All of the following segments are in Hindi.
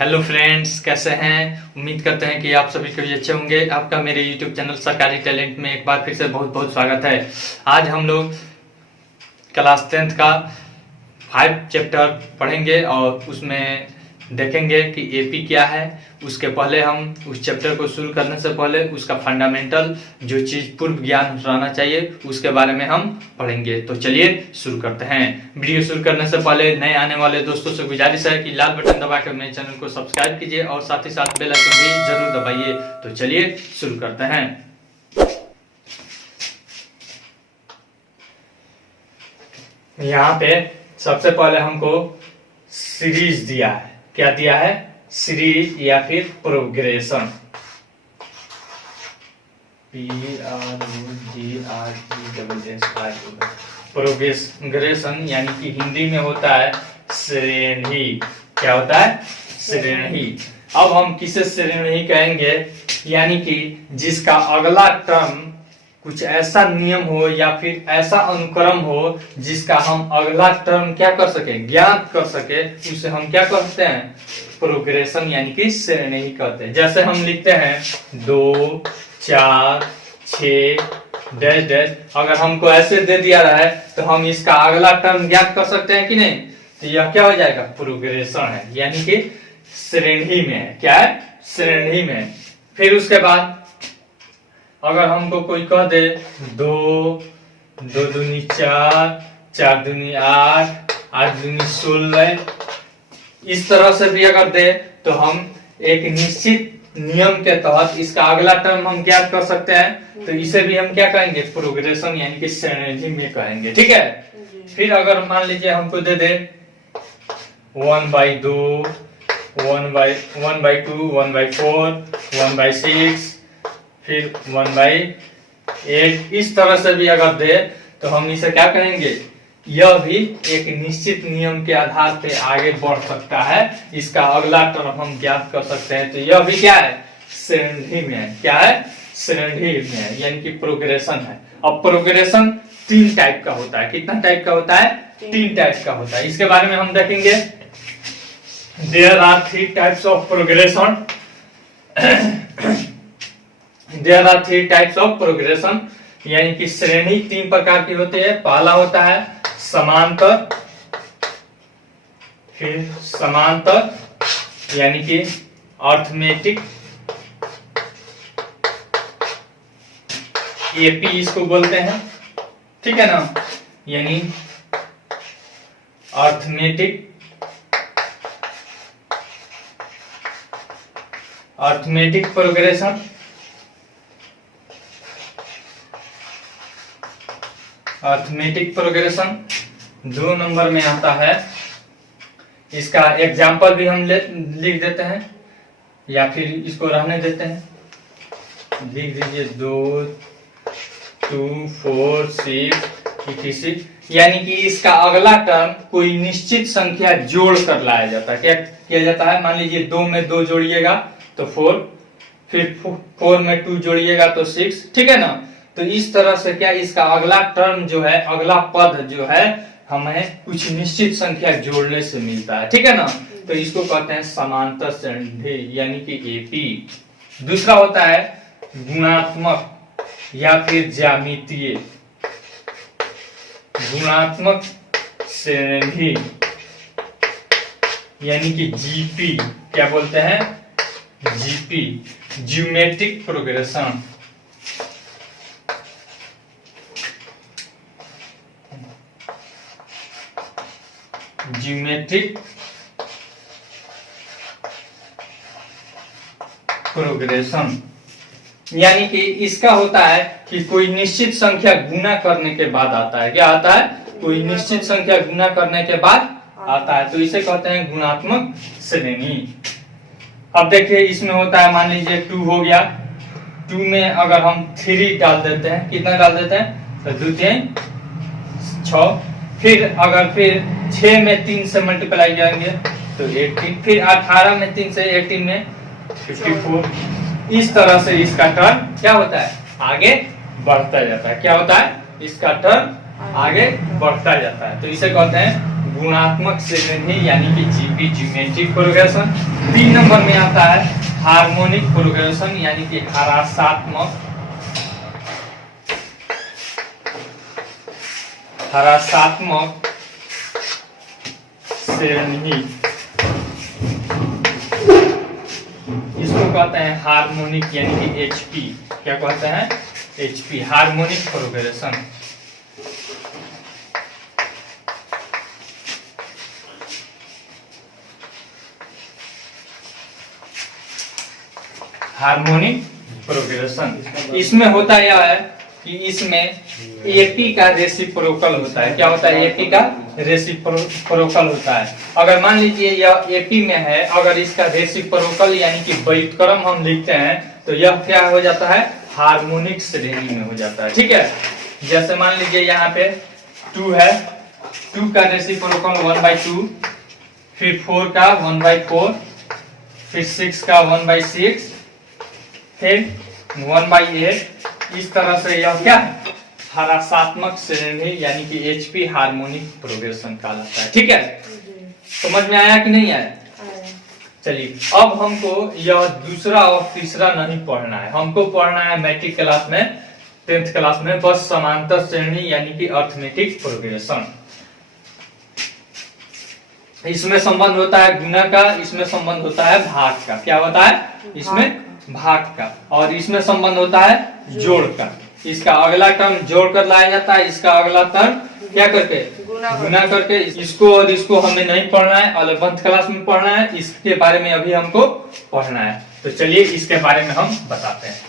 हेलो फ्रेंड्स, कैसे हैं। उम्मीद करते हैं कि आप सभी कभी अच्छे होंगे। आपका मेरे यूट्यूब चैनल सरकारी टैलेंट में एक बार फिर से बहुत बहुत स्वागत है। आज हम लोग क्लास 10th का 5 चैप्टर पढ़ेंगे और उसमें देखेंगे कि एपी क्या है। उसके पहले हम उस चैप्टर को शुरू करने से पहले उसका फंडामेंटल जो चीज़ पूर्व ज्ञान रहना चाहिए उसके बारे में हम पढ़ेंगे। तो चलिए शुरू करते हैं। वीडियो शुरू करने से पहले नए आने वाले दोस्तों से गुजारिश है कि लाल बटन दबाकर मेरे चैनल को सब्सक्राइब कीजिए और साथ ही साथ बेल आइकन भी जरूर दबाइए। तो चलिए शुरू करते हैं। यहाँ पे सबसे पहले हमको सीरीज दिया है। क्या दिया है? सीरीज या फिर प्रोग्रेशन। प्रोग्रेशन यानी कि हिंदी में होता है श्रेणी। क्या होता है? श्रेणी। अब हम किसे श्रेणी कहेंगे? यानी कि जिसका अगला टर्म कुछ ऐसा नियम हो या फिर ऐसा अनुक्रम हो जिसका हम अगला टर्म क्या कर सके, ज्ञात कर सके, उसे हम क्या कहते हैं? प्रोग्रेशन यानी कि श्रेणी कहते हैं। जैसे हम लिखते हैं 2 4 6 डैश डैश। अगर हमको ऐसे दे दिया रहा है तो हम इसका अगला टर्म ज्ञात कर सकते हैं कि नहीं? तो यह क्या हो जाएगा? प्रोग्रेशन है, यानी कि श्रेणी में है। क्या है? श्रेणी में। फिर उसके बाद अगर हमको कोई कह दे 2 2 दूनी 4 4 दूनी 8 8 दूनी 16, इस तरह से भी अगर दे तो हम एक निश्चित नियम के तहत इसका अगला टर्म हम ज्ञात कर सकते हैं। तो इसे भी हम क्या कहेंगे? प्रोग्रेशन यानी कि श्रेणी में कहेंगे। ठीक है। फिर अगर मान लीजिए हमको दे दे 1/2 1/2 1/4 1/6 फिर 1/8, इस तरह से भी अगर दे तो हम इसे क्या कहेंगे? यह भी एक निश्चित नियम के आधार पे आगे बढ़ सकता है। इसका अगला टर्म हम ज्ञात कर सकते हैं। तो यह भी क्या है? श्रेणी में है। क्या है? श्रेणी में है, यानी कि प्रोग्रेशन है। अब प्रोग्रेशन 3 टाइप का होता है। कितना टाइप का होता है? 3 टाइप का होता है। इसके बारे में हम देखेंगे। There are 3 types of progression. There are 3 types of progression, यानी कि श्रेणी 3 प्रकार की होती है। पहला होता है समांतर, फिर समांतर यानी कि अर्थमेटिक, एपी इसको बोलते हैं। ठीक है ना? यानी arithmetic progression, arithmetic progression 2 number में आता है। इसका एग्जाम्पल भी हम लिख देते हैं या फिर इसको रहने देते हैं। लिख दीजिए 2 2 4 6 86, यानी कि इसका अगला टर्म कोई निश्चित संख्या जोड़ कर लाया जाता है। क्या किया जाता है? मान लीजिए 2 में 2 जोड़िएगा तो 4, फिर 4 में 2 जोड़िएगा तो 6। ठीक है ना? तो इस तरह से क्या इसका अगला टर्म जो है, अगला पद जो है, हमें कुछ निश्चित संख्या जोड़ने से मिलता है। ठीक है ना? तो इसको कहते हैं समांतर श्रेणी यानी कि एपी। दूसरा होता है गुणात्मक या फिर ज्यामितीय। गुणात्मक श्रेणी यानी कि जीपी। क्या बोलते हैं? GP, geometric progression. Geometric progression यानी कि इसका होता है कि कोई निश्चित संख्या गुना करने के बाद आता है। क्या आता है? कोई निश्चित संख्या गुना करने के बाद आता है। तो इसे कहते हैं गुणात्मक श्रेणी। अब देखिए इसमें होता है, मान लीजिए 2 हो गया। 2 में अगर हम 3 डाल देते हैं, कितना डाल देते हैं? तो 2 3 6। फिर अगर 6 में 3 से मल्टीप्लाई करेंगे तो 18, फिर 18 में 3 से 18 में 54। इस तरह से इसका टर्म क्या होता है? आगे बढ़ता जाता है। क्या होता है? इसका टर्म आगे बढ़ता जाता है। तो इसे कहते हैं गुणात्मक श्रेणी यानी कि जीपी ज्योमेट्रिक प्रोग्रेशन। 3 नंबर में आता है हार्मोनिक प्रोग्रेशन यानी कि हरासात्मक श्रेणी, इसको कहते हैं हार्मोनिक यानी कि एचपी। क्या कहते हैं? HP, harmonic progression. Harmonic progression इसमें होता यह है कि इसमें एपी का रेसिप्रोकल होता है। क्या होता है? एपी का रेसिप्रोकल होता है। अगर मान लीजिए यह एपी में है, अगर इसका रेसिप्रोकल यानी कि व्युत्क्रम हम लिखते हैं तो यह क्या हो जाता है? हार्मोनिक श्रेणी में हो जाता है। ठीक है, जैसे मान लीजिए यहाँ पे 2 है, 2 का रेसिप्रोकल 1/2, फिर 4 का 1/4, फिर 6 का 1/6, फिर 1/8। इस तरह से यह क्या है? हरासात्मक श्रेणी यानी कि एचपी हार्मोनिक प्रोग्रेशन कहलाता है। ठीक है, समझ में आया कि नहीं आया? चलिए, अब हमको यह दूसरा और तीसरा नहीं पढ़ना है, हमको पढ़ना है मैट्रिक क्लास में, 10th क्लास में बस समांतर श्रेणी यानी कि अरिथमेटिक प्रोग्रेशन। इसमें संबंध होता है गुणा का, इसमें संबंध होता है भाग का। क्या होता है? इसमें भाग का, और इसमें संबंध होता है जोड़ का। इसका अगला टर्म जोड़ कर लाया जाता है, इसका अगला टर्म क्या करके? गुना करके। इसको और इसको हमें नहीं पढ़ना है, 11th क्लास में पढ़ना है, इसके बारे में अभी हमको पढ़ना है। तो चलिए इसके बारे में हम बताते हैं।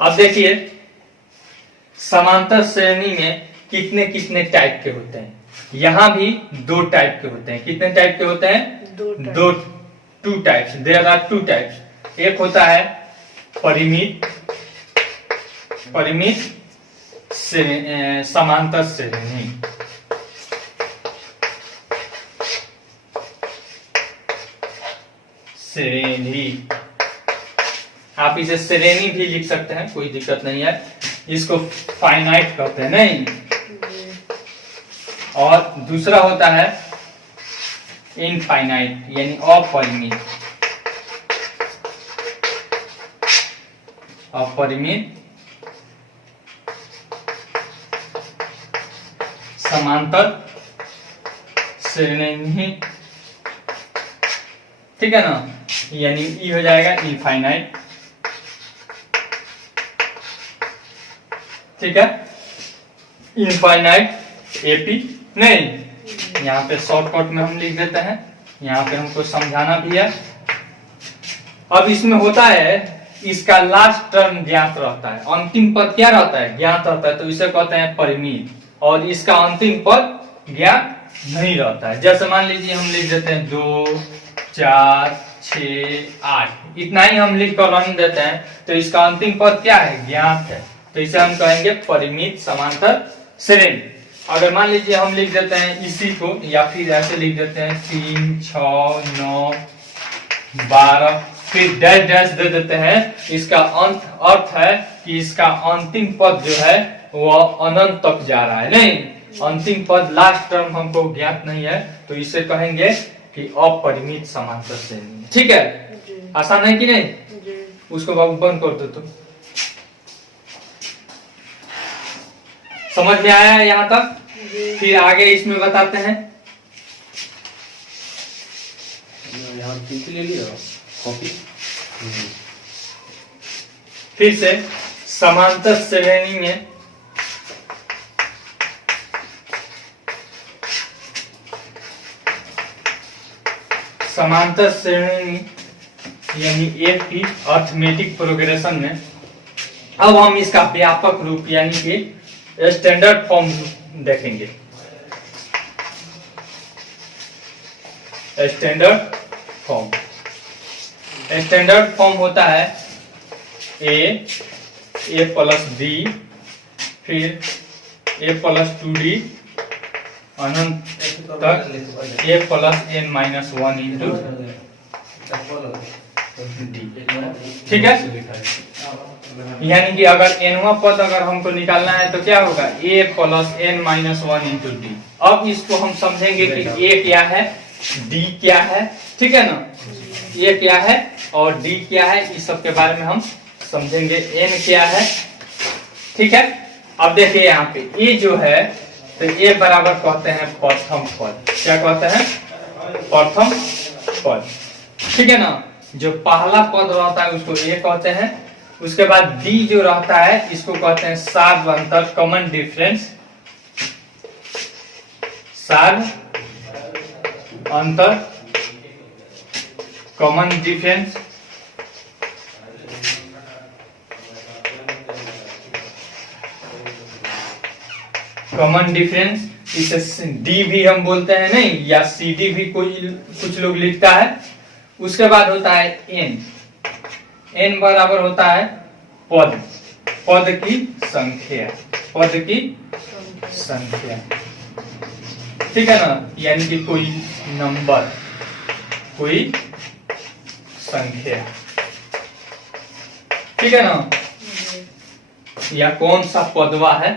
अब देखिए समांतर श्रेणी में कितने कितने टाइप के होते हैं। यहाँ भी 2 टाइप के होते हैं। कितने टाइप के होते हैं? 2 टाइप्स। There are 2 types. एक होता है परिमित समांतर श्रेणी, आप इसे श्रेणी भी लिख सकते हैं, कोई दिक्कत नहीं है। इसको फाइनाइट कहते हैं नहीं। और दूसरा होता है इनफाइनाइट यानी अपरिमित। समांतर श्रेणी, ठीक है ना, यानी ई हो जाएगा इनफाइनाइट। ठीक है, इनफाइनाइट एपी नहीं, यहाँ पे शॉर्टकट में हम लिख देते हैं, यहाँ पे हमको समझाना भी है। अब इसमें होता है इसका लास्ट टर्म ज्ञात रहता है, अंतिम पद क्या रहता है? ज्ञात रहता है, तो इसे कहते हैं परिमित। और इसका अंतिम पद ज्ञात नहीं रहता है। जैसे मान लीजिए हम लिख देते हैं 2, 4, 6, 8, इतना ही हम लिख कर रन देते हैं, तो इसका अंतिम पद क्या है? ज्ञात है। तो इसे हम कहेंगे परिमित समांतर श्रेणी। अगर मान लीजिए हम लिख देते हैं इसी को, या फिर ऐसे लिख देते हैं 3, 6, 9, 12, फिर डैश डैश दे देते हैं, इसका अर्थ है कि इसका अंतिम पद जो है वह अनंत तक जा रहा है। नहीं, अंतिम पद लास्ट टर्म हमको ज्ञात नहीं है, तो इसे कहेंगे कि अपरिमित समांतर श्रेणी। ठीक है, आसान है कि नहीं? उसको बाबू बंद कर दो। तो समझ में आया है यहाँ तक? फिर आगे इसमें बताते हैं। यहाँ ले लिया कॉपी। फिर से समांतर श्रेणी में समांतर श्रेणी यानी एपी अरिथमेटिक प्रोग्रेशन में अब हम इसका व्यापक रूप यानी कि स्टैंडर्ड फॉर्म देखेंगे। स्टैंडर्ड फॉर्म होता है a प्लस b, फिर a प्लस 2d अनंत तक a plus n minus 1 into D. ठीक है, यानी कि अगर nवा पद अगर हमको निकालना है तो क्या होगा a plus n minus 1 into D. अब इसको हम समझेंगे कि a क्या है, d क्या है, ठीक है ना, a क्या है और d क्या है, इस सब के बारे में हम समझेंगे। n क्या है, ठीक है। अब देखिए यहाँ पे a जो है तो a बराबर कहते हैं प्रथम पद। क्या कहते हैं, प्रथम पद, ठीक है ना। जो पहला पद रहता है उसको a कहते हैं। उसके बाद d जो रहता है इसको कहते हैं सार अंतर, कॉमन डिफरेंस, सार अंतर, कॉमन डिफरेंस। कॉमन डिफरेंस, इसे डी भी हम बोलते हैं नहीं, या सी डी भी कोई कुछ लोग लिखता है। उसके बाद होता है एन, एन बराबर होता है पद, पद की संख्या, पद की संख्या, ठीक है ना, यानी कि कोई नंबर, कोई संख्या, ठीक है ना, या कौन सा पदवा है,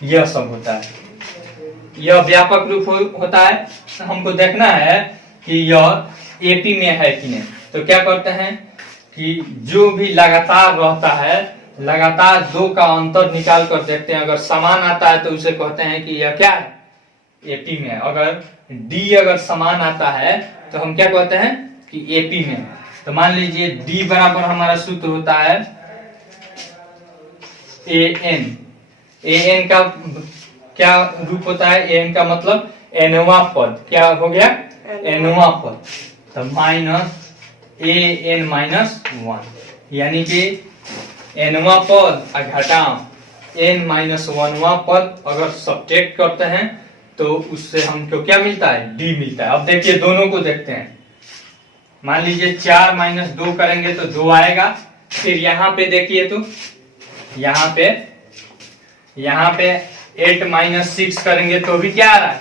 यह सब होता है। यह व्यापक रूप होता है। हमको देखना है कि यह एपी में है कि नहीं। तो क्या करते हैं कि जो भी लगातार रहता है, लगातार दो का अंतर निकाल कर देखते हैं। अगर समान आता है तो उसे कहते हैं कि यह क्या है, एपी में। अगर डी अगर समान आता है तो हम क्या कहते हैं कि एपी में। तो मान लीजिए डी बराबर हमारा सूत्र होता है ए एन। ए एन का क्या रूप होता है, ए एन का मतलब एनवा पद। क्या हो गया, एनवा पद। तो माइनस ए एन माइनस 1, यानी कि एनवा पद घटाओ एन माइनस 1वां पद अगर सब्ट्रैक्ट करते हैं तो उससे हमको क्या मिलता है, डी मिलता है। अब देखिए दोनों को देखते हैं। मान लीजिए 4 माइनस 2 करेंगे तो 2 आएगा। फिर यहाँ पे देखिए तो यहाँ पे 8 माइनस 6 करेंगे तो भी क्या आ रहा है,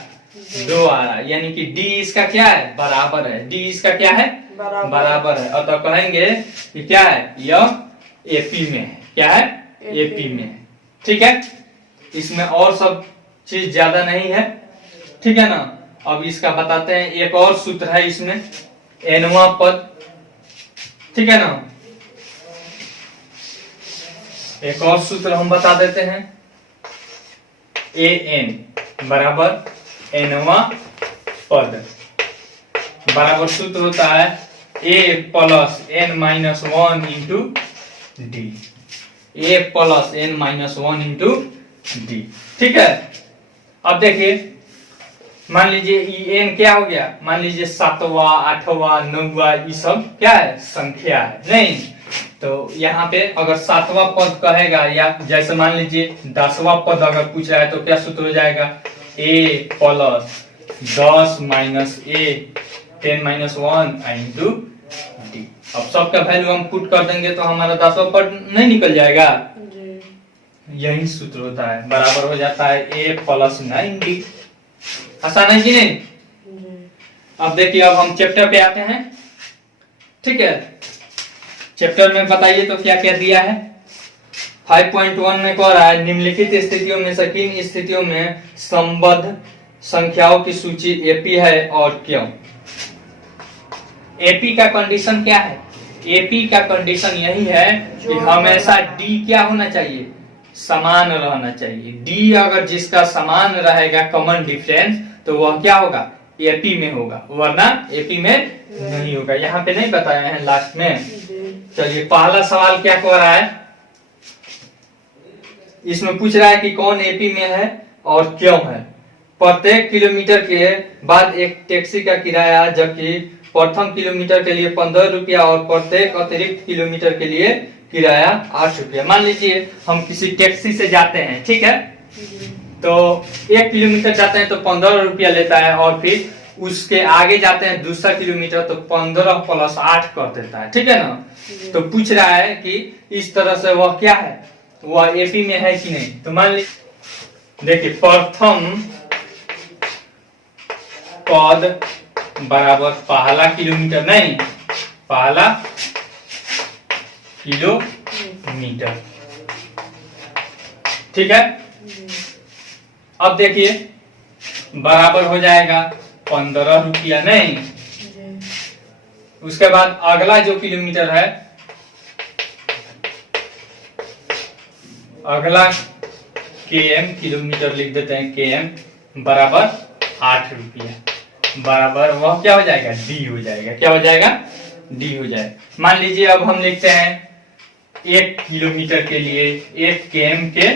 2 आ रहा है। यानी कि डी इसका क्या है, बराबर है। डी इसका क्या है, बराबर है। अतः कहेंगे कि क्या है, यह एपी में है। क्या है, एपी में है, ठीक है। इसमें और सब चीज ज्यादा नहीं है, ठीक है ना। अब इसका बताते हैं। एक और सूत्र है इसमें, एनवा पद, ठीक है ना। एक और सूत्र हम बता देते हैं। ए एन बराबर एनवा पद बराबर सूत्र होता है A plus N minus 1 into D. A plus N minus 1 into D, ठीक है। अब देखिए मान लीजिए एन क्या हो गया, मान लीजिए 7वां 8वां 9वां ये सब क्या है, संख्या है नहीं। तो यहाँ पे अगर 7वां पद कहेगा, या जैसे मान लीजिए 10वां पद अगर पूछ रहा है तो क्या सूत्र हो जाएगा, ए प्लस 10 माइनस ए 10 माइनस 1 इंटू डी। अब सबका वैल्यू हम पुट कर देंगे तो हमारा 10वां पद नहीं निकल जाएगा। यही सूत्र होता है, बराबर हो जाता है ए प्लस 9डी। आसान है कि नहीं। अब देखिए अब हम चैप्टर पे आते हैं, ठीक है। चैप्टर में बताइए तो क्या क्या दिया है। 5.1 में कह रहा है निम्नलिखित स्थितियों में से किन स्थितियों में संबद्ध संख्याओं की सूची एपी है और क्यों। एपी का कंडीशन क्या है, एपी का कंडीशन यही है कि हमेशा डी क्या होना चाहिए, समान रहना चाहिए। डी अगर जिसका समान रहेगा कॉमन डिफरेंस तो वह क्या होगा, एपी में होगा, वरना एपी में नहीं होगा। यहाँ पे नहीं बताया है लास्ट में। चलिए पहला सवाल क्या कह रहा है, इसमें पूछ रहा है कि कौन एपी में है और क्यों है। प्रत्येक किलोमीटर के बाद एक टैक्सी का किराया, जबकि प्रथम किलोमीटर के लिए 15 रुपया और प्रत्येक अतिरिक्त किलोमीटर के लिए किराया 8 रुपया। मान लीजिए हम किसी टैक्सी से जाते हैं, ठीक है, तो 1 किलोमीटर जाते हैं तो 15 रुपया लेता है, और फिर उसके आगे जाते हैं दूसरा किलोमीटर तो 15 प्लस 8 कर देता है, ठीक है ना। तो पूछ रहा है कि इस तरह से वह क्या है, वह एपी में है कि नहीं। तो मान लीजिए देखिए प्रथम पद बराबर पहला किलोमीटर, नहीं पहला किलोमीटर, मीटर। ठीक है, अब देखिए बराबर हो जाएगा 15 रुपया, नहीं। उसके बाद अगला जो किलोमीटर है, अगला km, किलोमीटर लिख देते हैं, km बराबर 8 रुपया, बराबर वह क्या हो जाएगा, d हो जाएगा। क्या हो जाएगा, d हो जाएगा। मान लीजिए अब हम लिखते हैं 1 किलोमीटर के लिए, 1 km के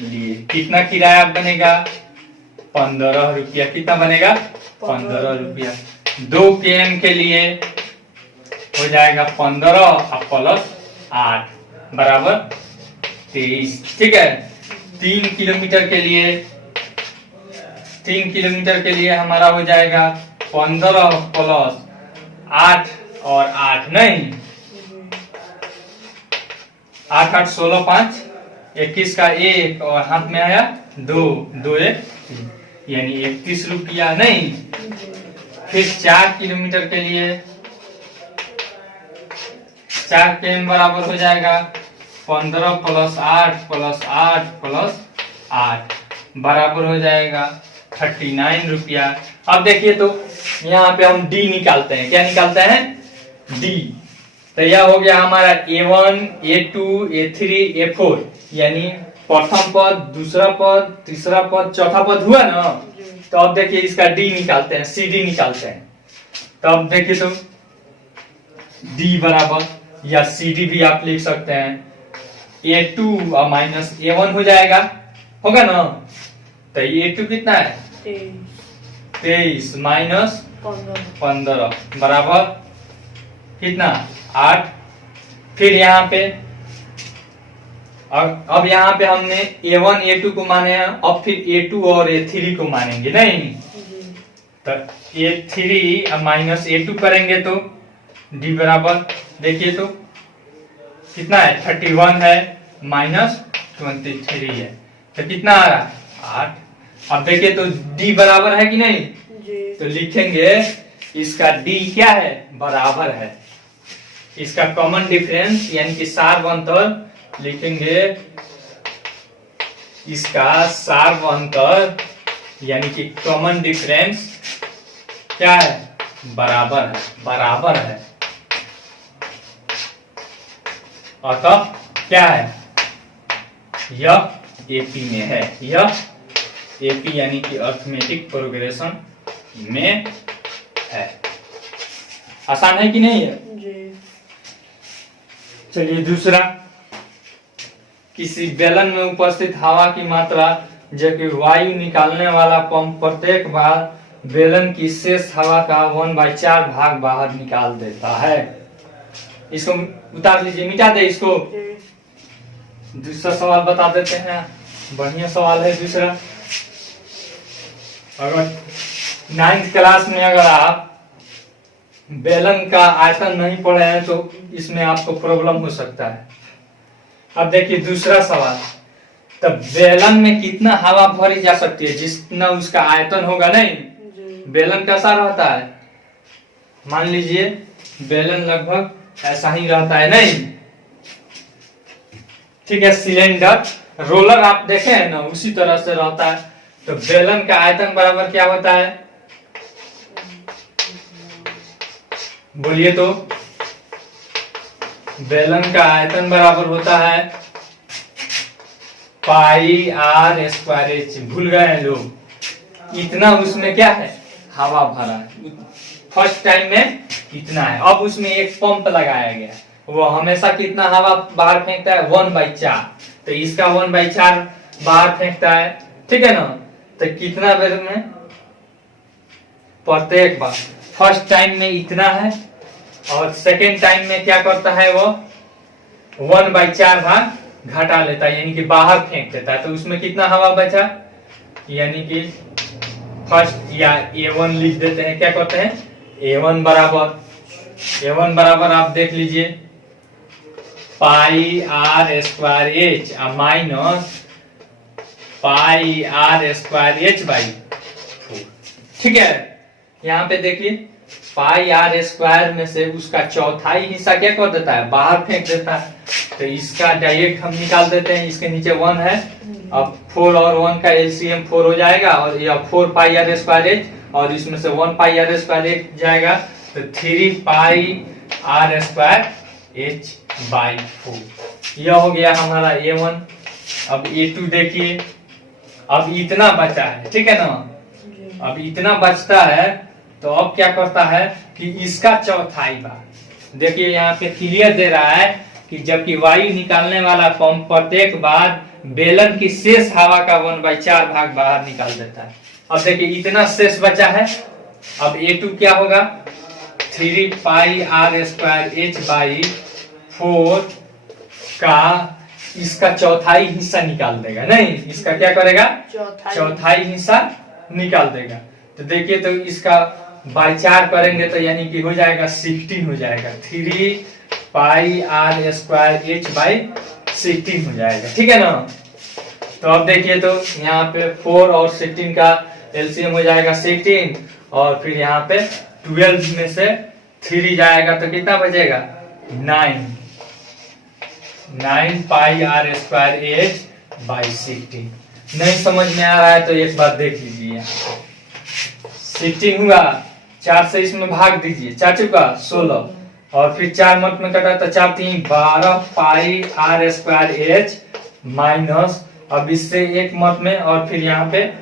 लिए कितना किराया बनेगा, 15 रुपया। कितना बनेगा, 15 रुपया। 2 km के लिए हो जाएगा 15 और प्लस 8 बराबर 23। ठीक है, 3 किलोमीटर के लिए, 3 किलोमीटर के लिए हमारा हो जाएगा 15 प्लस 8 और 8, नहीं 8 8 16 5 21 का 1 और हाथ में आया 2 2 1 यानी 31 रुपया, नहीं। फिर 4 किलोमीटर के लिए 4 km बराबर हो जाएगा 15 प्लस 8 प्लस 8 प्लस 8 बराबर हो जाएगा 39 रुपया। अब देखिए तो यहाँ पे हम डी निकालते हैं। क्या निकालते हैं, डी। तो यह हो गया हमारा A1 A2 A3 A4, यानी प्रथम पद, दूसरा पद, तीसरा पद, चौथा पद हुआ ना। तो अब देखिए इसका डी निकालते हैं, CD निकालते हैं। तो अब देखिए तो डी बराबर, या CD भी आप लिख सकते हैं, A2 और माइनस A1 हो जाएगा, होगा ना। तो A2 कितना है, 23 माइनस 15 बराबर कितना, 8। फिर यहाँ पे अब यहाँ पे हमने A1 A2 को माने हैं, अब फिर A2 और A3 को मानेंगे, नहीं। तो A3 माइनस A2 करेंगे तो D बराबर, देखिए तो कितना है, 31 है माइनस 23 है, तो कितना आ रहा, 8। अब देखिए तो D बराबर है कि नहीं, तो लिखेंगे इसका D क्या है, बराबर है। इसका कॉमन डिफरेंस यानी कि सार अंतर लिखेंगे, इसका सार अंतर यानी कि कॉमन डिफरेंस क्या है, बराबर है, बराबर है। अतः क्या है, यह एपी में है, यह एपी यानी कि अर्थमेटिक प्रोग्रेशन में है। आसान है कि नहीं है जी। चलिए दूसरा, किसी बेलन में उपस्थित हवा की मात्रा जो कि वायु निकालने वाला पंप प्रत्येक बार बेलन की शेष हवा का 1/4 भाग बाहर निकाल देता है। इसको उतार लीजिए, मिटा दे इसको। दूसरा सवाल बता देते हैं, बढ़िया सवाल है दूसरा। अगर 9th क्लास में अगर आप बेलन का आयतन नहीं पढ़े हैं तो इसमें आपको प्रॉब्लम हो सकता है। अब देखिए दूसरा सवाल, तब बेलन में कितना हवा भरी जा सकती है जितना उसका आयतन होगा, नहीं। बेलन कैसा रहता है, मान लीजिए बेलन लगभग ऐसा ही रहता है, नहीं। ठीक है, सिलेंडर रोलर आप देखे हैं ना, उसी तरह से रहता है। तो बेलन का आयतन बराबर क्या होता है, बोलिए तो। बेलन का आयतन बराबर होता है पाई आर स्क्वायर एच। भूल गए हैं लोग, इतना उसमें क्या है, हवा भरा है। फर्स्ट टाइम में इतना है। अब उसमें एक पंप लगाया गया है, वो हमेशा कितना हवा बाहर फेंकता है, 1/4। तो इसका 1/4 बाहर फेंकता है, ठीक है ना। तो कितना बेर में, प्रत्येक बार। फर्स्ट टाइम में इतना है और सेकेंड टाइम में क्या करता है, वो 1/4 भाग घटा लेता है, यानी कि बाहर फेंक देता है। तो उसमें कितना हवा बचा, यानी कि फर्स्ट या A1 लिख देते हैं। क्या करते हैं, A1 बराबर आप देख लीजिए pi are square H minus pi are square H by 4। ठीक है, यहाँ पे देखिए पाई आर स्क्वायर में से उसका चौथाई हिस्सा क्या कर देता है, बाहर फेंक देता है। तो इसका डायरेक्ट हम निकाल देते हैं, इसके नीचे 1 है। अब 4 और 1 का एलसीएम 4 हो जाएगा, और यह 4 पाई आर स्क्वायर एच, और इसमें से 1 पाई आर स्क्वायर एच जाएगा, तो 3 pi are square H by 4। यह हो गया हमारा A1। अब A2 देखिए, अब इतना बचा है, ठीक है ना। अब इतना बचता है, तो अब क्या करता है कि इसका चौथाई भाग, देखिए यहाँ पे क्लियर दे रहा है कि जबकि वायु निकालने वाला पंप प्रत्येक बार बेलन की शेष हवा का 1/4 भाग बाहर निकाल देता है। अब देखिए इतना शेष बचा है। अब A2 क्या होगा, 3 pi are square H by 4 का इसका चौथाई हिस्सा निकाल देगा, नहीं इसका क्या करेगा, चौथाई हिस्सा निकाल देगा। तो देखिए, तो इसका बाई 4 करेंगे तो यानी कि हो जाएगा 16 हो जाएगा, 3 pi are square H by 16 हो जाएगा, ठीक है ना। तो अब देखिए, तो यहाँ पे 4 और 16 का एलसीएम हो जाएगा 16, और फिर यहाँ पे 12 में से 3 जाएगा तो कितना बचेगा, 9 pi are square H by 16। नहीं समझ में आ रहा है तो एक बार देख लीजिए, 16 हुआ, 4 से इसमें भाग दीजिए, 4 चुका 16, और फिर 4 मत में कटा तो 4 3 12 पाई आर स्क्वायर एच माइनस, अब इससे एक मत में, और फिर यहाँ पे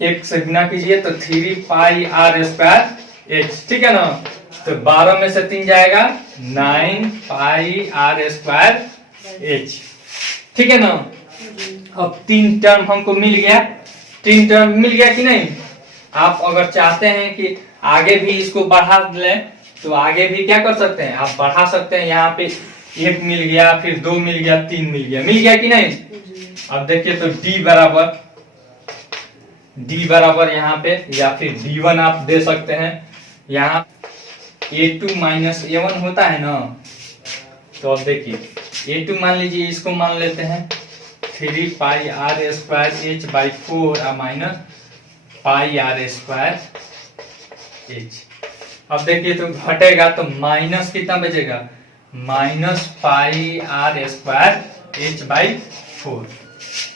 एक से गुना कीजिए तो 3 पाई आर स्क्वायर एच, ठीक है ना। तो 12 में से 3 जाएगा, 9 पाई आर स्क्वायर एच, ठीक है ना। अब 3 टर्म हमको मिल गया, 3 टर्म मिल गया कि नहीं। आप अगर चाहते हैं कि आगे भी इसको बढ़ा लें तो आगे भी क्या कर सकते हैं, आप बढ़ा सकते हैं। यहाँ पे 1 मिल गया, फिर 2 मिल गया, 3 मिल गया कि नहीं। अब देखिए, तो D बराबर यहाँ पे, या फिर D1 आप दे सकते हैं। यहाँ A2 माइनस A1 होता है ना, तो अब देखिए A2 मान लीजिए, इसको मान लेते हैं 3 pi are square H by 4 minus pi are square H. अब देखिए, तो घटेगा तो माइनस कितना बचेगा, minus pi are square H by 4।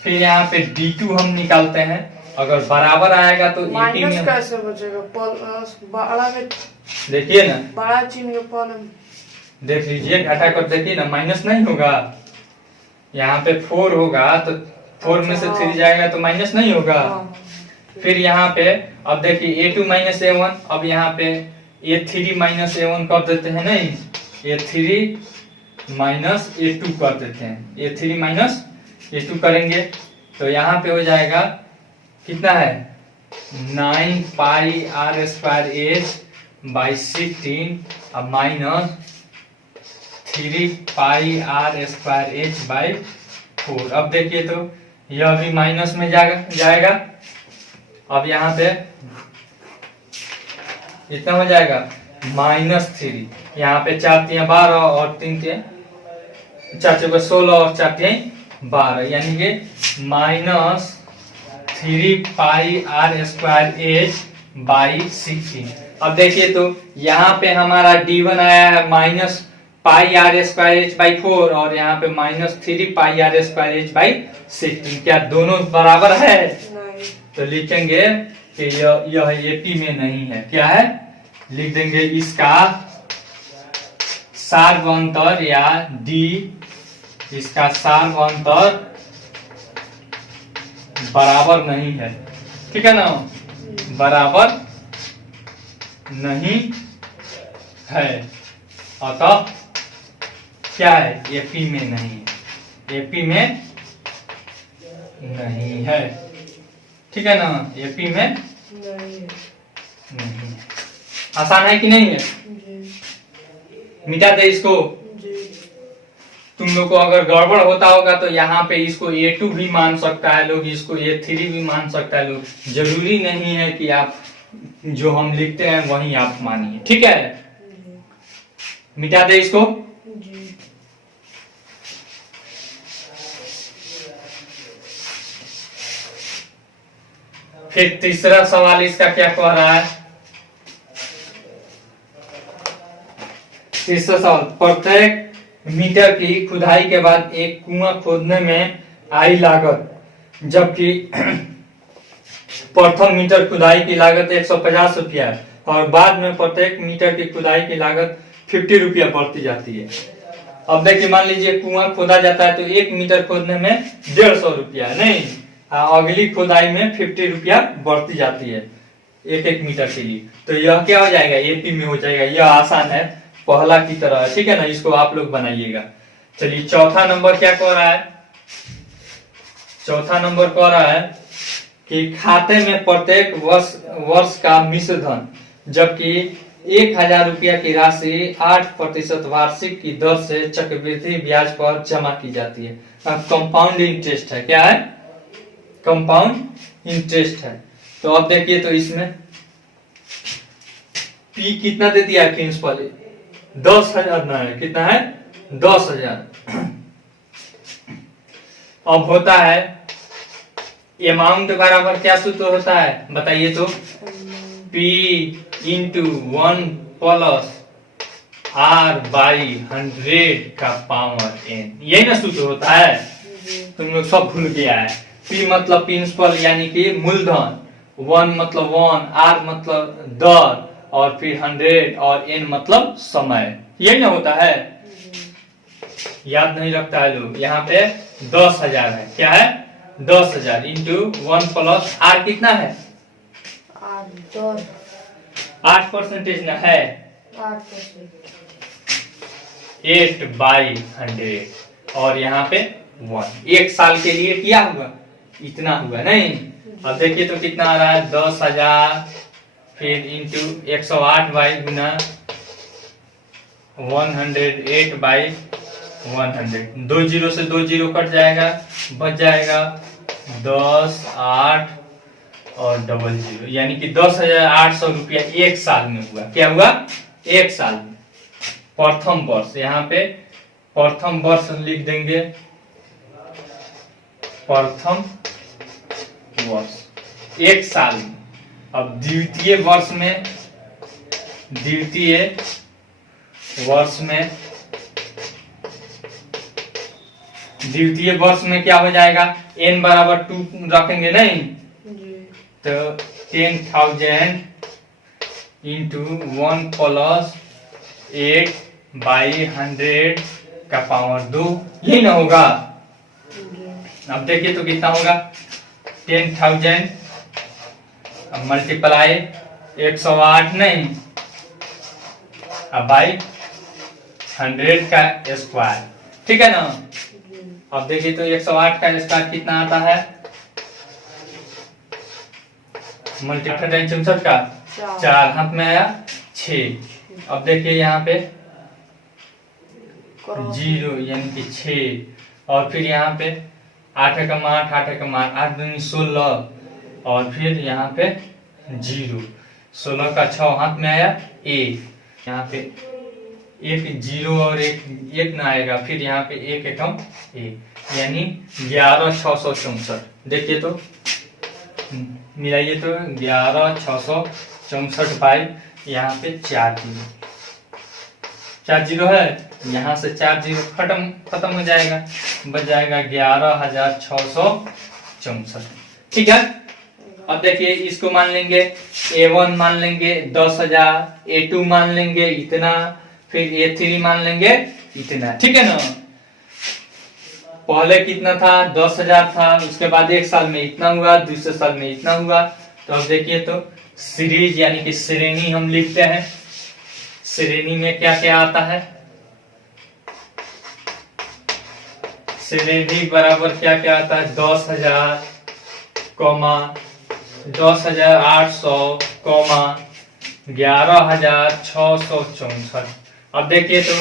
फिर यहाँ पे D2 हम निकालते हैं, अगर बराबर आएगा तो माइनस कैसे बचेगा, बड़ा में देखिए ना, बड़ा चिन्ह के पल देख लीजिए, घटा कर देखिए ना, माइनस नहीं होगा। यहाँ पे 4 होगा तो 4 में से 3 जाएगा तो माइनस नहीं होगा। फिर यहाँ पे अब देखिए A2 माइनस A1, अब यहाँ पे A3 माइनस A1 कर देते हैं, नहीं A3 माइनस A2 कर देते हैं, A3 माइनस A2 करेंगे तो यहाँ पे हो जाएगा कितना है, 9 pi are square H by 16 अब minus 3 pi are square H by 4। अब देखिए, तो यह भी माइनस में जाएगा। अब यहाँ पे इतना हो जाएगा -3, यहाँ पे 4 3 12 और 3 4 4 16 और 4 3 12, यानी कि -3 pi are square H by 16। अब देखिए, तो यहाँ पे हमारा D1 आया है minus pi are square H by 4, और यहाँ पे -3 pi are square H by 16। क्या दोनों बराबर है, तो लिखेंगे कि यह एपी में नहीं है। क्या है, लिख देंगे इसका सार्वंतर, या D इसका सार्वंतर बराबर नहीं है, ठीक है ना, बराबर नहीं है, अतः क्या है, एपी में नहीं है, एपी में नहीं है, ठीक है ना, एपी में नहीं है। आसान है कि नहीं है, मिटा दे इसको। तुम लोग को अगर गड़बड़ होता होगा तो यहाँ पे इसको A2 भी मान सकता है लोग, इसको A3 भी मान सकता है लोग। जरूरी नहीं है कि आप जो हम लिखते हैं वही आप मानिए, ठीक है। मिटा दे इसको। फिर तीसरा सवाल इसका क्या कह रहा है, तीसरा सवाल, प्रत्येक मीटर की खुदाई के बाद एक कुआं खोदने में आई लागत, जबकि प्रथम मीटर खुदाई की लागत 150 रुपया और बाद में प्रत्येक मीटर की खुदाई की लागत 50 रुपया बढ़ती जाती है। अब देखिए, मान लीजिए कुआं खोदा जाता है तो 1 मीटर खोदने में 150 रुपया, नहीं, अगली खुदाई में 50 रुपया बढ़ती जाती है 1-1 मीटर के लिए। तो यह क्या हो जाएगा, एपी में हो जाएगा। यह आसान है, पहला की तरह, ठीक है ना। इसको आप लोग बनाइएगा। चलिए, चौथा नंबर क्या कह रहा है, चौथा नंबर कह रहा है कि खाते में प्रत्येक वर्ष का मिश्र धन, जबकि 1000 रुपया की राशि 8% वार्षिक की दर से चक्रवृद्धि ब्याज पर जमा की जाती है। कंपाउंड इंटरेस्ट है, क्या है, कंपाउंड इंटरेस्ट है। तो अब देखिए, तो इसमें पी कितना दे दिया है प्रिंसिपल, 10,000 ना है, कितना है, 10,000। अब होता है अमाउंट बराबर क्या सूत्र होता है, बताइए तो, P इंटू 1 प्लस R/100 का पावर n, यही ना सूत्र होता है। तुम लोग सब भूल गया है। P मतलब प्रिंसिपल यानी कि मूलधन, 1 मतलब 1, R मतलब दर, और फिर 100 और n मतलब समय, यही ना होता है। याद नहीं रखता है लोग। यहाँ पे 10,000 है, क्या है, 10,000 इंटू 1 प्लस R कितना है, 8% ना है, 8/100 और यहाँ पे 1। 1 साल के लिए क्या हुआ, इतना हुआ, नहीं। अब देखिए तो कितना आ रहा है, 10,000 फिर इंटू 108 बाई गुना 108/100, 2 जीरो से 2 जीरो कट जाएगा, बच जाएगा 10, 8 और 00, यानी कि 10,800 रुपया 1 साल में हुआ। क्या हुआ, 1 साल में। प्रथम वर्ष, यहाँ पे प्रथम वर्ष लिख देंगे, प्रथम वर्ष 1 साल में। अब द्वितीय वर्ष में, द्वितीय वर्ष में क्या हो जाएगा, n बराबर 2 रखेंगे, नहीं, तो 10,000 इंटू 1 प्लस 8/100 का पावर 2, यही ना होगा। अब देखिए तो कितना होगा, 10,000 मल्टीप्लाई 108 नहीं, अब बाई 100 का स्क्वायर, ठीक है ना। अब देखिए तो 108 का स्क्वायर कितना आता है, मल्टीप्लाई 64 का 4 हाथ में आया 6। अब देखिए यहाँ पे 0 यानी कि 6, और फिर यहाँ पे 8 का मान 8 दूनी 16, और फिर यहाँ पे 0, 16 का 6 हाथ में आया 1, यहाँ पे 1 0 और 1 ना आएगा, फिर यहाँ पे 1 एकम 1, यानी 11,664। देखिए तो मिलाइए तो 11,664 बाई यहाँ पे 4 जीरो है, यहाँ से 4 जीरो खत्म हो जाएगा, बच जाएगा 11,664, ठीक है। अब देखिए इसको मान लेंगे, A1 मान लेंगे 10,000, A2 मान लेंगे इतना, फिर A3 मान लेंगे इतना, ठीक है ना। पहले कितना था, 10,000 था, उसके बाद 1 साल में इतना हुआ, दूसरे साल में इतना हुआ। तो अब देखिए तो सीरीज यानी कि श्रेणी हम लिखते हैं, श्रेणी में क्या क्या आता है, श्रेणी बराबर क्या क्या आता है, 10,000, 10,800, 11,664। अब देखिए तो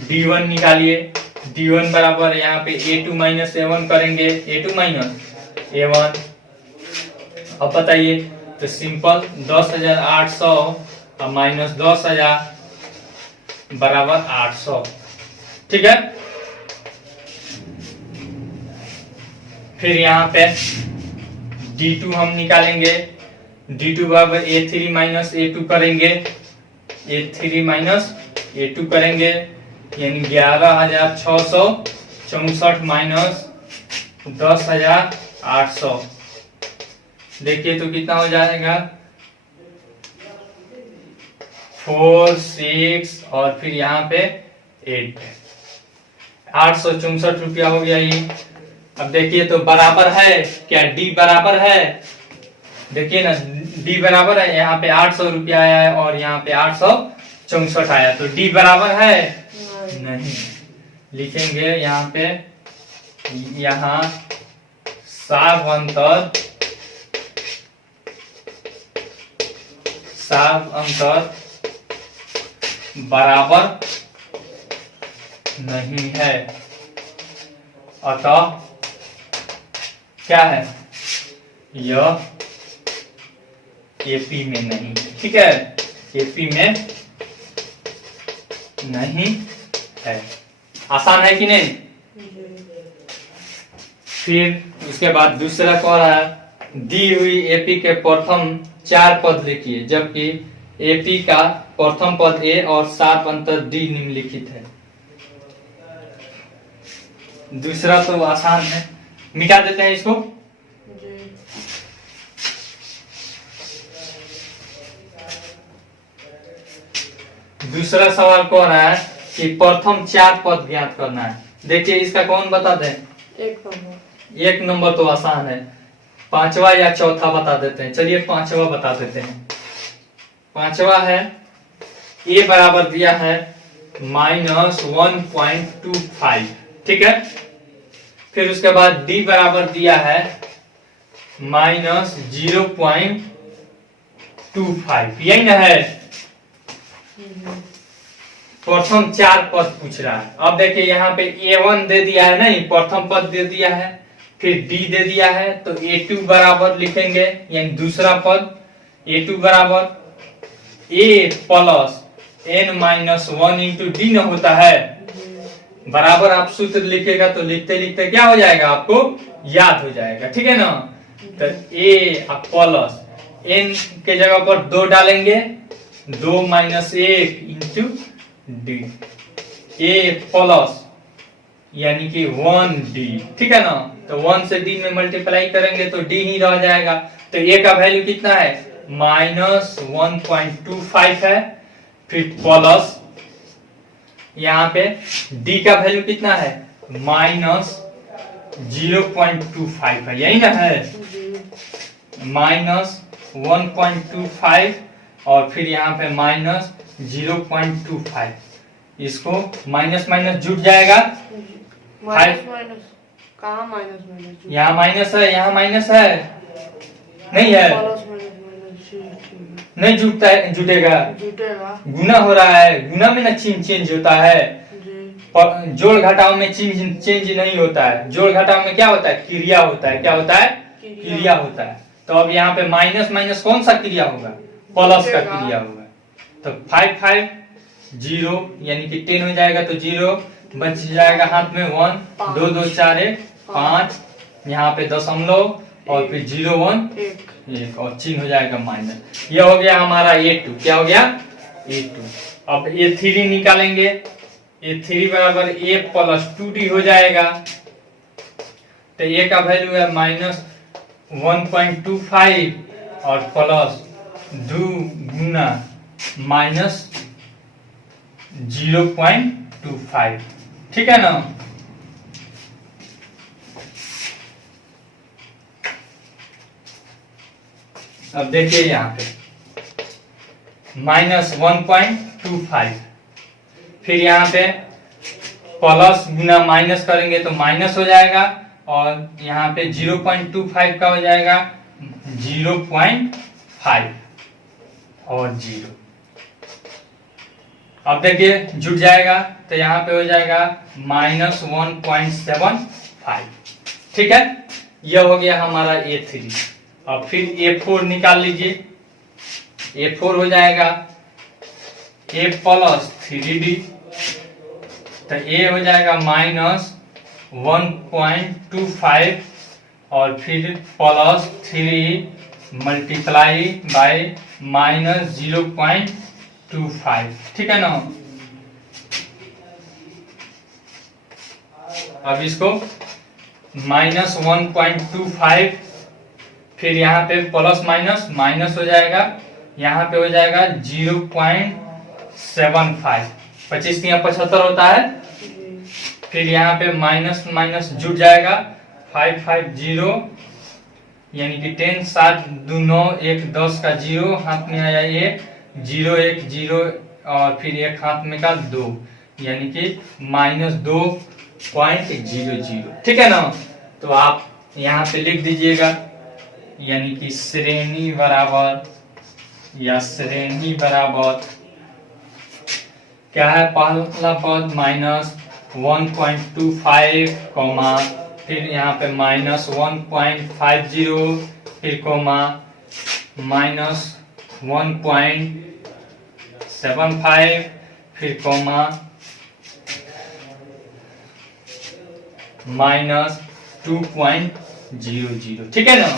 D1 निकालिए, D1 बराबर यहाँ पे A2 माइनस A1 करेंगे, A2 माइनस A1। अब बताइए तो सिंपल 10,800 और माइनस 10,000 बराबर 800, ठीक है। फिर यहाँ पे D2 हम निकालेंगे, D2 बराबर A3 माइनस A2 करेंगे, A3 माइनस A2 करेंगे, यानी 11,664 माइनस 10,800। देखिए तो कितना हो जाएगा 4 6 और फिर यहाँ पे 8, 864 रुपया हो गया ये। अब देखिए तो बराबर है क्या, डी बराबर है, देखिए ना डी बराबर है, यहाँ पे 800 रुपया आया है और यहाँ पे 864 आया, तो डी बराबर है नहीं। लिखेंगे यहाँ पे, यहाँ साफ अंतर बराबर नहीं है, अतः क्या है, यह एपी में नहीं, ठीक है, एपी में नहीं है। आसान है कि नहीं। फिर उसके बाद दूसरा कह रहा है, दी हुई एपी के प्रथम 4 पद लिखिए, जबकि एपी का प्रथम पद ए और साफ अंतर डी निम्नलिखित है। दूसरा तो आसान है, मिटा देते हैं इसको। दूसरा सवाल कह रहा है कि प्रथम 4 पद ज्ञात करना है। देखिए इसका कौन बता दे, 1 नंबर तो आसान है, 5वां या चौथा बता देते हैं। चलिए 5वां बता देते हैं। 5वां है ए बराबर दिया है -1.25, ठीक है। फिर उसके बाद डी बराबर दिया है -0.25, यही ना है। प्रथम 4 पद पूछ रहा है। अब देखिए यहाँ पे A1 दे दिया है, नहीं प्रथम पद दे दिया है, फिर D दे दिया है, तो A2 बराबर लिखेंगे, यानी दूसरा पद A2 बराबर A plus n-1 into D न होता है, बराबर आप सूत्र लिखेगा तो लिखते लिखते क्या हो जाएगा, आपको याद हो जाएगा, ठीक है ना। तो A प्लस n के जगह पर 2 डालेंगे, 2 - 1 इंटू डी, ए प्लस यानी कि 1d, ठीक है ना। तो 1 से d में मल्टीप्लाई करेंगे तो d ही रह जाएगा। तो a का वैल्यू कितना है, -1.25 है, फिर प्लस यहाँ पे d का वैल्यू कितना है, -0.25 है, यही ना है, -1.25 और फिर यहाँ पे -0.25, इसको माइनस माइनस जुट जाएगा, कहाँ माइनस, यहाँ माइनस है, यहाँ माइनस है, नहीं है, नहीं जुटता है, जुटेगा, गुना हो रहा है, गुना में ना चिन्ह चेंज होता है, जोड़ घटाव में चिन्ह चेंज नहीं होता है। जोड़ घटाव में क्या होता है, क्रिया होता है, क्या होता है, क्रिया होता है। तो अब यहाँ पे माइनस माइनस कौन सा क्रिया होगा, प्लस का क्रिया होगा। तो 5 5 0 यानी कि 10 हो जाएगा, तो 0 बच जाएगा हाथ में 1, 2 2 4 1 5, यहाँ पे दशमलव और फिर 0 1 1 और चिन्ह हो जाएगा माइनस। यह हो गया हमारा A2, क्या हो गया, A2। अब A3 निकालेंगे, A3 बराबर A प्लस 2D हो जाएगा। तो A का वैल्यू है -1.25 और प्लस 2 गुना -0.25, ठीक है ना। अब देखिए यहाँ पे -1.25, फिर यहाँ पे प्लस गुना माइनस करेंगे तो माइनस हो जाएगा, और यहाँ पे 0.25 का हो जाएगा 0.5 और 0। अब देखिए जुट जाएगा, तो यहाँ पे हो जाएगा -1.75, ठीक है। यह हो गया हमारा A3। अब फिर A4 निकाल लीजिए, A4 हो जाएगा A प्लस 3D, तो A हो जाएगा -1.25 और फिर प्लस 3 मल्टीप्लाई बाय -0.25, ठीक है ना। अब इसको -1.25, फिर यहाँ पे प्लस माइनस माइनस हो जाएगा, यहाँ पे हो जाएगा 0.75, 25 या 75 होता है। जी फिर यहाँ पे माइनस माइनस जुड़ जाएगा 550, यानी कि 10 7 2 9 1 10 का 0 हाथ में आया 1 0 1 0 और फिर एक हाथ में का 2, यानी कि -2.00। ठीक है ना। तो आप यहाँ पे लिख दीजिएगा, यानी कि श्रेणी बराबर या श्रेणी बराबर क्या है, पहला पद -1.25 कॉमा, फिर यहाँ पे -1.50, फिर कॉमा -1.75, फिर कॉमा -2.00। ठीक है ना।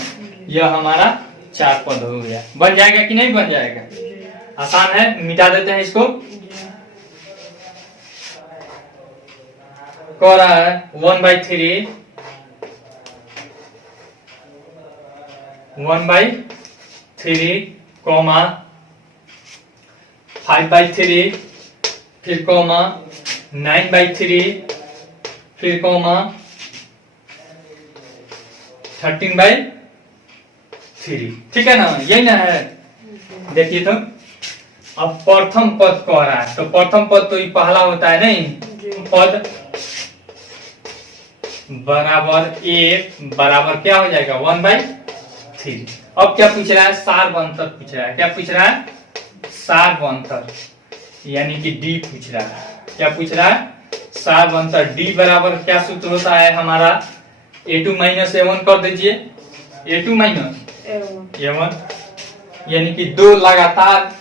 यह हमारा 4 पद हो गया। बन जाएगा कि नहीं बन जाएगा? आसान है, मिटा देते हैं इसको। कह रहा है 1/3 कॉमा 5/3, फिर कॉमा 9/3, फिर कॉमा 13/3। ठीक है ना, यही ना है। देखिए तो अब प्रथम पद कह रहा है, तो प्रथम पद तो ये पहला होता है नहीं, पद बराबर a बराबर क्या हो जाएगा 1/3। अब क्या पूछ रहा है, सार्वंतर पूछ रहा है। क्या पूछ रहा है? सार्वंतर, यानी कि d पूछ रहा है। क्या पूछ रहा है? सार्वंतर। d बराबर क्या सूत्र होता है हमारा, a2 माइनस a1 कर दीजिए, a2 माइनस a1, यानी कि दो लगातार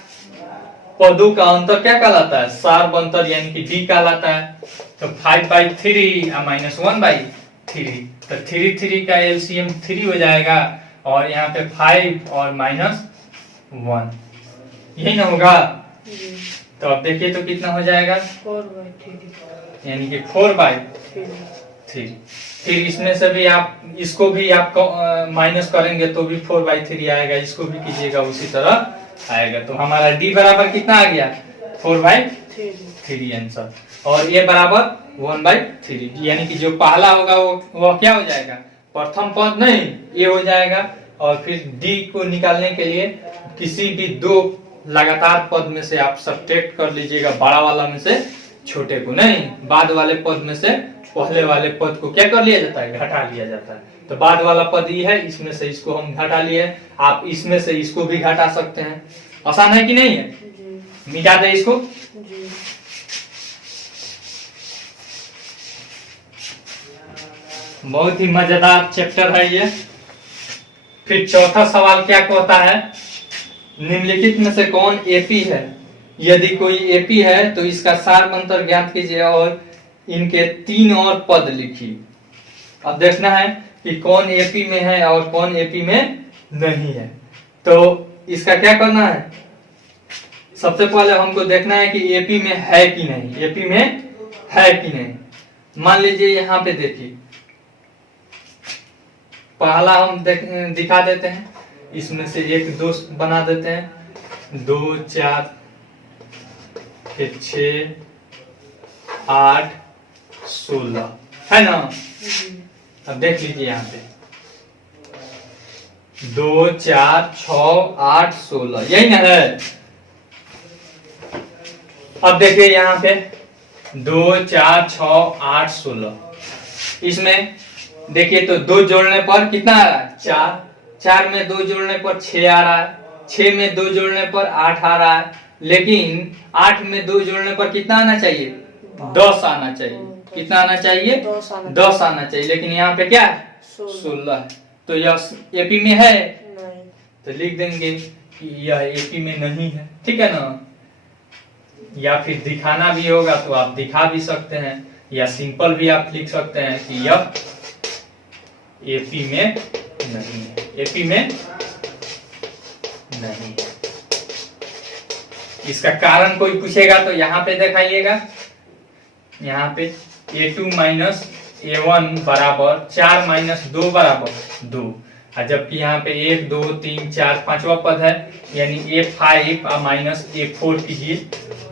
पदों का अंतर क्या कहलाता है, सार्वंतर, यानी कि d कहलाता है। तो 5/3 -1/3, तो 3 का एलसीएम 3 हो जाएगा, और यहाँ पे 5 और -1, यही ना होगा। तो अब देखिए तो कितना हो जाएगा, 4/3, यानी कि 4/3। फिर इसमें से भी आप इसको भी आप माइनस करेंगे तो भी 4/3 आएगा, इसको भी कीजिएगा उसी तरह आएगा। तो हमारा d बराबर कितना आ गया, 4/3 आंसर, और a बराबर 1/3, यानी कि जो पहला होगा वो क्या हो जाएगा, प्रथम पद नहीं, a हो जाएगा। और फिर d को निकालने के लिए किसी भी दो लगातार पद में से आप सब्ट्रैक्ट कर लीजिएगा, बड़ा वाला में से छोटे को नहीं, बाद वाले पद में से पहले वाले पद को क्या कर लिया जाता है, घटा लिया जाता है। तो बाद वाला पद ये है, इसमें से इसको हम घटा लिए, आप इसमें से इसको भी घटा सकते हैं। आसान है कि नहीं है? मिटा दे इसको। बहुत ही मजेदार चैप्टर है ये। फिर चौथा सवाल क्या कहता है, निम्नलिखित में से कौन एपी है? यदि कोई एपी है तो इसका सार्वंतर ज्ञात कीजिए और इनके 3 और पद लिखिए। अब देखना है कि कौन एपी में है और कौन एपी में नहीं है। तो इसका क्या करना है, सबसे पहले हमको देखना है कि एपी में है कि नहीं, एपी में है कि नहीं। मान लीजिए यहाँ पे देखिए, पहला हम दिखा देते हैं, इसमें से एक दोस्त बना देते हैं, 2 4 फिर 6 8 16 है ना। अब देख लीजिए यहाँ पे 2 4 6 8 16, यही ना है। अब देखिए यहाँ पे 2 4 6 8 16, इसमें देखिए तो 2 जोड़ने पर कितना आ रहा है, 4, 4 में 2 जोड़ने पर 6 आ रहा है, 6 में 2 जोड़ने पर 8 आ रहा है, लेकिन 8 में 2 जोड़ने पर कितना आना चाहिए, 10 आना चाहिए। कितना आना चाहिए, 10 आना चाहिए, लेकिन यहाँ पे क्या है, 16 है। तो यह एपी में है, तो लिख देंगे कि यह एपी में नहीं है। ठीक है ना। या फिर दिखाना भी होगा तो आप दिखा भी सकते हैं, या सिंपल भी आप लिख सकते हैं कि यह एपी में नहीं है, एपी में नहीं है। इसका कारण कोई पूछेगा तो यहाँ पे दिखाइएगा, यहाँ पे A2 माइनस A1 बराबर 4 माइनस 2 बराबर 2, और जबकि यहाँ पे 1 2 3 4 पांचवा पद है, यानी A5 और माइनस A4 कीजिए,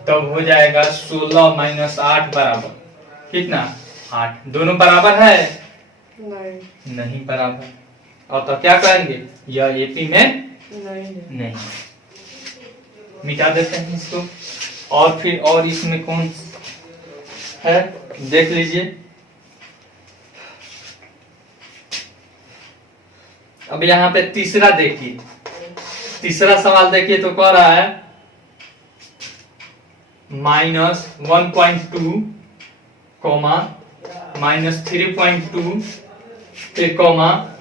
तब हो जाएगा 16 माइनस 8 बराबर कितना 8। दोनों बराबर है? नहीं। नहीं बराबर। और तो क्या करेंगे, यह AP में नहीं, मिटा देते हैं इसको। और फिर और इसमें कौन है देख लीजिए। अब यहाँ पे तीसरा देखिए, तीसरा सवाल देखिए तो कह रहा है -1.2 कोमा -3.2 फिर कोमा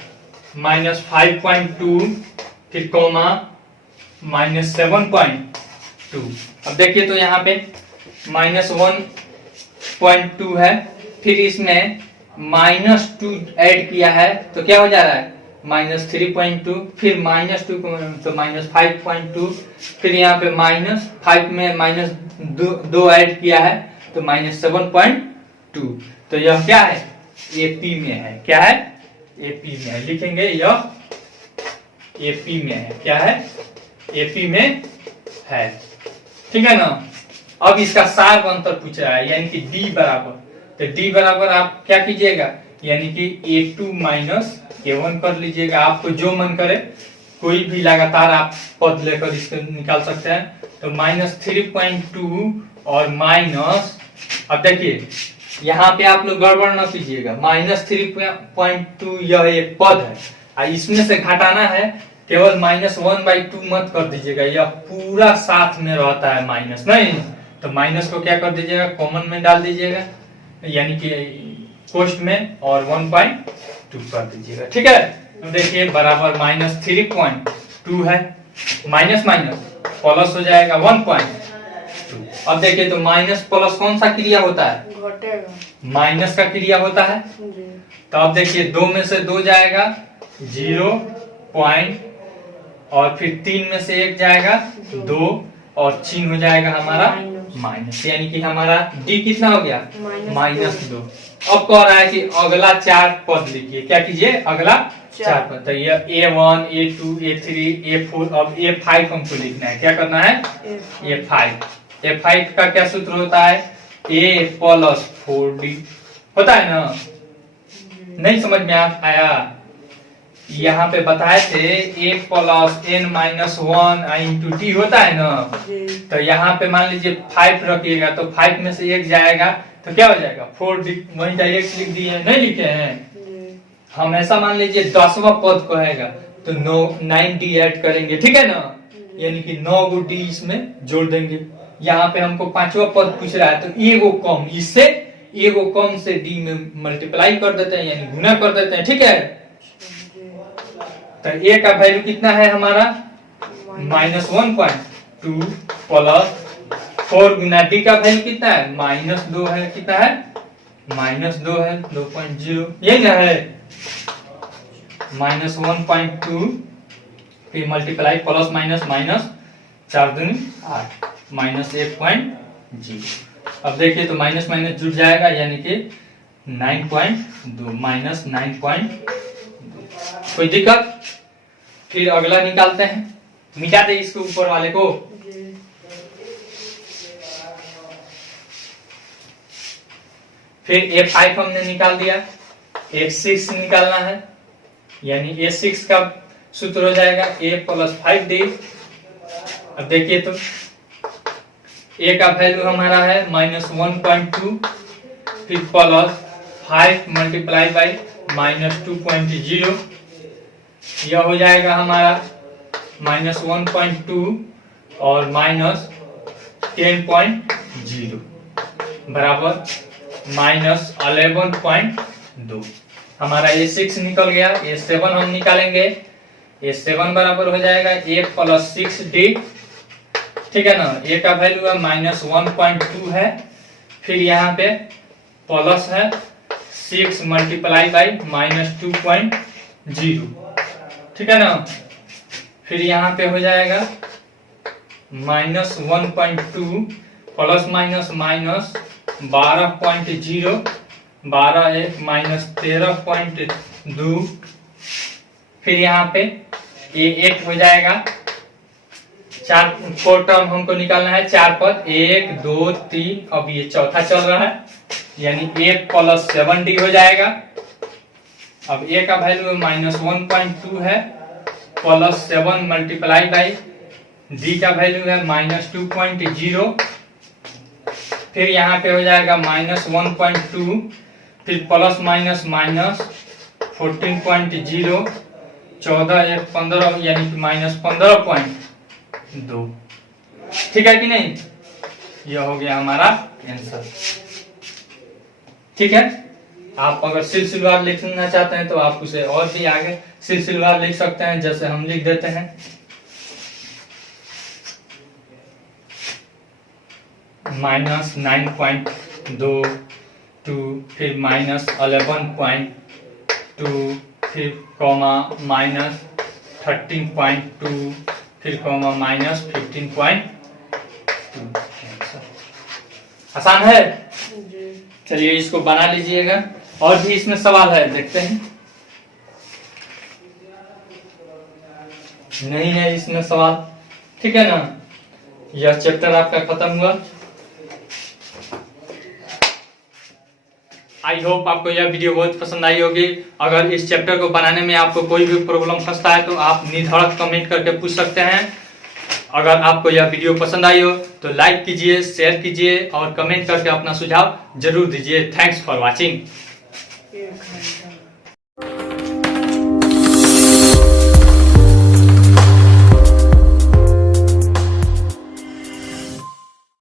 -5.2 फिर कोमा -7.2। अब देखिए तो यहाँ पे -1.2 है, फिर इसमें -2 ऐड किया है तो क्या हो जा रहा है -3.2, फिर -2 तो -5.2, फिर यहाँ पे -5 में -2 ऐड किया है तो -7.2। तो यह क्या है, AP में है। क्या है, AP में है। लिखेंगे यह AP में है। क्या है, AP में है। ठीक है ना। अब इसका सार अंतर पूछ रहा है, यानी कि D बराबर, तो D बराबर आप क्या कीजिएगा, यानी कि A2 माइनस A1 कर लीजिएगा। आपको जो मन करे कोई भी लगातार आप पद लेकर इसको निकाल सकते हैं। तो -3.2 और माइनस, अब देखिए यहाँ पे आप लोग गड़बड़ ना कीजिएगा, -3.2 यह एक पद है और इसमें से घटाना है, केवल -1/2 मत कर दीजिएगा, यह पूरा साथ में रहता है माइनस नहीं। तो माइनस को क्या कर दीजिएगा, कॉमन में डाल दीजिएगा, यानी कि कोष्ट में, और 1/2 कर दीजिएगा। ठीक है। तो देखिए बराबर -3.2 है, माइनस माइनस प्लस हो जाएगा 1.2। अब देखिए तो माइनस प्लस कौन सा क्रिया होता है, घटेगा, माइनस का क्रिया होता है। जी। तो अब देखिए 2 में से 2 जाएगा 0 पॉइंट, और फिर 3 में से 1 जाएगा 2, और चिन्ह हो जाएगा हमारा माइनस, यानी कि हमारा D कितना हो गया, -2। अब कह रहा है कि अगला 4 पद लिखिए। क्या कीजिए, अगला 4 पद। तो ये A1 A2 A3 A4, अब A5 हमको लिखना है। क्या करना है, A5 का क्या सूत्र होता है, A + 4D होता है ना। नहीं समझ में आया, यहाँ पे बताए थे A + n - 1 × D होता है ना। तो यहाँ पे मान लीजिए 5 रखिएगा, तो 5 में से 1 जाएगा तो क्या हो जाएगा 4D, वही डायरेक्ट लिख दिए, नहीं लिखे हैं। हमेशा मान लीजिए 10वां पद कहेगा तो 9D ऐड करेंगे। ठीक है ना, यानी कि 9 गो D इसमें जोड़ देंगे। यहाँ पे हमको 5वां पद पूछ रहा है, तो एगो कम, इससे एगो कम से D में मल्टीप्लाई कर देते हैं, यानी गुना कर देते हैं। ठीक है। तो A का वैल्यू कितना है हमारा, -1.2 प्लस 4 गुना D का वैल्यू कितना है, -2 है। कितना है, -2 है, 2.0, यही ना है। -1.2 फिर मल्टीप्लाई प्लस माइनस माइनस 4 दूनी 8 -1.0। अब देखिए तो माइनस माइनस जुड़ जाएगा, यानी कि 9.2 -9.2। कोई दिक्कत, फिर अगला निकालते हैं, मिटा दे इसको ऊपर वाले को। फिर A5 हमने निकाल दिया, A6 निकालना है, यानी A6 का सूत्र हो जाएगा A + 5D। अब देखिए तो A का वैल्यू हमारा है -1.2, फिर प्लस 5 मल्टीप्लाई बाई -2.0, यह हो जाएगा हमारा -1.2 और -10.0 बराबर -11.2। हमारा A6 निकल गया। A7 हम निकालेंगे, A7 बराबर हो जाएगा A + 6D। ठीक है ना। A का वैल्यू है -1.2 है, फिर यहाँ पे प्लस है 6 मल्टीप्लाई बाई -2.0। ठीक है ना। फिर यहाँ पे हो जाएगा -1.2 प्लस माइनस -12.0 12 एक माइनस 13.2, फिर यहाँ पे ये 1 हो जाएगा, 4 को टर्म हमको निकालना है, 4 पद, 1 2 3, अब ये चौथा चल रहा है, यानी 1 + 7d हो जाएगा। अब a का वैल्यू -1.2 है, +7 मल्टीप्लाई बाई d का वैल्यू है -2.0, फिर यहाँ पे हो जाएगा -1.2, फिर प्लस माइनस माइनस 14.0, 14 एक 15, यानी कि -15.2। ठीक है कि नहीं? यह हो गया हमारा आंसर। ठीक है, आप अगर सिलसिलेवार लिखना चाहते हैं तो आप उसे और भी आगे सिलसिलेवार लिख सकते हैं, जैसे हम लिख देते हैं -9.22, फिर -11.2, फिर कॉमा -13.2, फिर कॉमा -15.2। आसान है? जी। चलिए इसको बना लीजिएगा। और भी इसमें सवाल है, देखते हैं। नहीं है इसमें सवाल। ठीक है ना, यह चैप्टर आपका खत्म हुआ। आई होप आपको यह वीडियो बहुत पसंद आई होगी। अगर इस चैप्टर को बनाने में आपको कोई भी प्रॉब्लम फंसता है तो आप निधड़क कमेंट करके पूछ सकते हैं। अगर आपको यह वीडियो पसंद आई हो तो लाइक कीजिए, शेयर कीजिए और कमेंट करके अपना सुझाव जरूर दीजिए। Thanks for watching. 1 घंटा